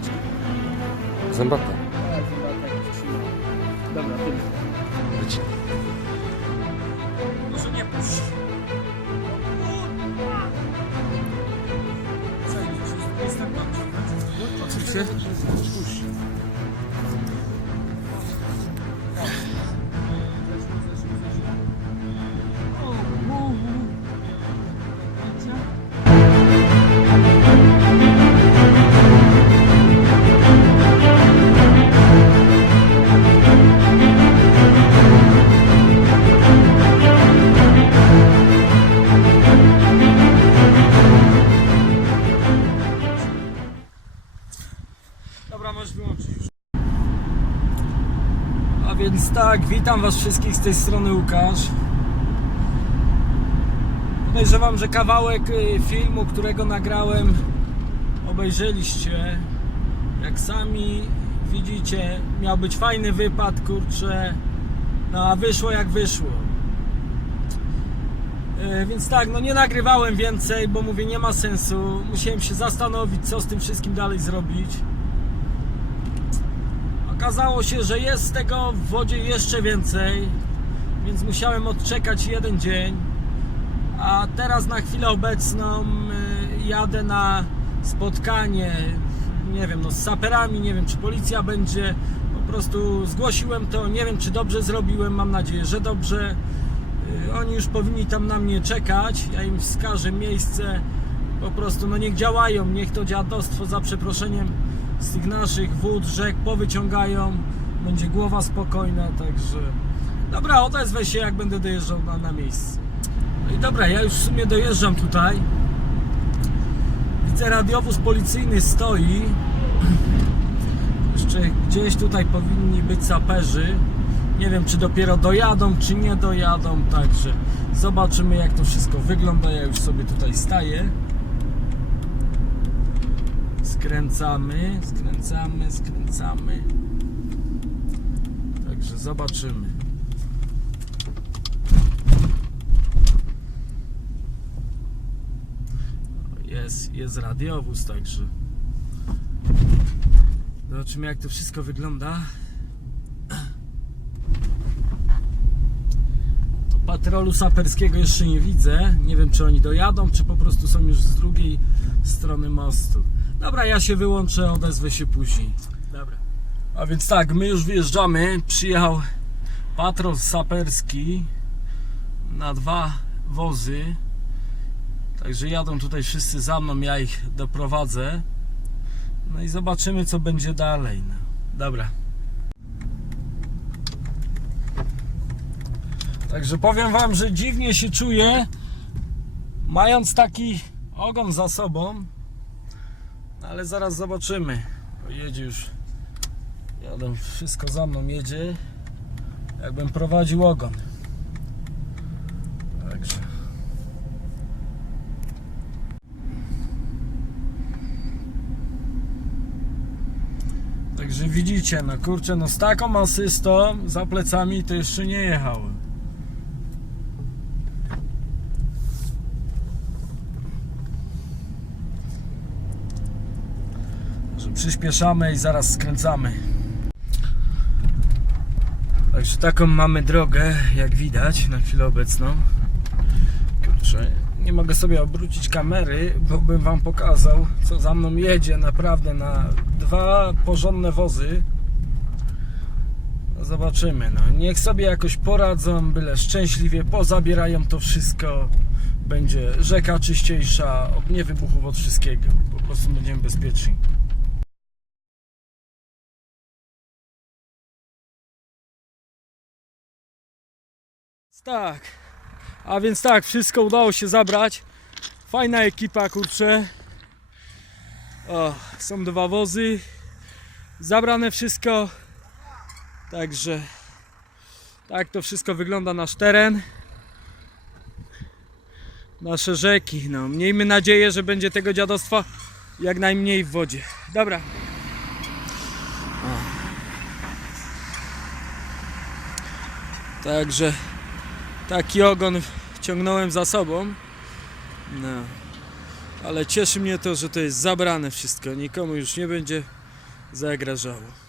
bułeczki. Zębata. Tak, tak trzyma. Dobra, tyle. Leci. Może nie puść. Oczywiście. Puść. Więc tak, witam Was wszystkich z tej strony Łukasz. Podejrzewam, że kawałek y, filmu, którego nagrałem, obejrzeliście. Jak sami widzicie, miał być fajny wypad, kurczę. No a wyszło jak wyszło. E, Więc tak, no nie nagrywałem więcej, bo mówię, nie ma sensu. Musiałem się zastanowić, co z tym wszystkim dalej zrobić. Okazało się, że jest tego w wodzie jeszcze więcej, więc musiałem odczekać jeden dzień. A teraz na chwilę obecną y, jadę na spotkanie, nie wiem, no z saperami, nie wiem czy policja będzie. Po prostu zgłosiłem to, nie wiem czy dobrze zrobiłem, mam nadzieję, że dobrze. Y, Oni już powinni tam na mnie czekać, ja im wskażę miejsce. Po prostu no niech działają, niech to dziadostwo za przeproszeniem z tych naszych wód, rzek powyciągają. Będzie głowa spokojna, także dobra, odezwę się jak będę dojeżdżał na, na miejsce. No i dobra, ja już w sumie dojeżdżam tutaj. Widzę radiowóz policyjny stoi. Jeszcze gdzieś tutaj powinni być saperzy. Nie wiem, czy dopiero dojadą, czy nie dojadą, także zobaczymy, jak to wszystko wygląda. Ja już sobie tutaj staję. Skręcamy, skręcamy, skręcamy. Także zobaczymy. Jest, jest radiowóz, także zobaczymy jak to wszystko wygląda. Patrolu saperskiego jeszcze nie widzę. Nie wiem czy oni dojadą, czy po prostu są już z drugiej strony mostu. Dobra, ja się wyłączę, odezwę się później. Dobra. A więc tak, my już wyjeżdżamy. Przyjechał patrol saperski na dwa wozy. Także jadą tutaj wszyscy za mną, ja ich doprowadzę. No i zobaczymy co będzie dalej. No. Dobra. Także powiem wam, że dziwnie się czuję mając taki ogon za sobą. No ale zaraz zobaczymy. Jedzie już. Jadę, wszystko za mną jedzie. Jakbym prowadził ogon. Także. Także widzicie, no kurczę, no z taką asystą za plecami to jeszcze nie jechałem. Przyspieszamy i zaraz skręcamy. Także taką mamy drogę, jak widać na chwilę obecną. Kurczę, nie mogę sobie obrócić kamery, bo bym wam pokazał, co za mną jedzie naprawdę na dwa porządne wozy. No zobaczymy, no. Niech sobie jakoś poradzą, byle szczęśliwie pozabierają to wszystko. Będzie rzeka czyściejsza, od nie wybuchów od wszystkiego. Po prostu będziemy bezpieczni. Tak, a więc tak, wszystko udało się zabrać. Fajna ekipa, kurczę. O, są dwa wozy. Zabrane wszystko. Także tak to wszystko wygląda nasz teren. Nasze rzeki. No, miejmy nadzieję, że będzie tego dziadostwa jak najmniej w wodzie. Dobra. Także taki ogon ciągnąłem za sobą. No. Ale cieszy mnie to, że to jest zabrane wszystko. Nikomu już nie będzie zagrażało.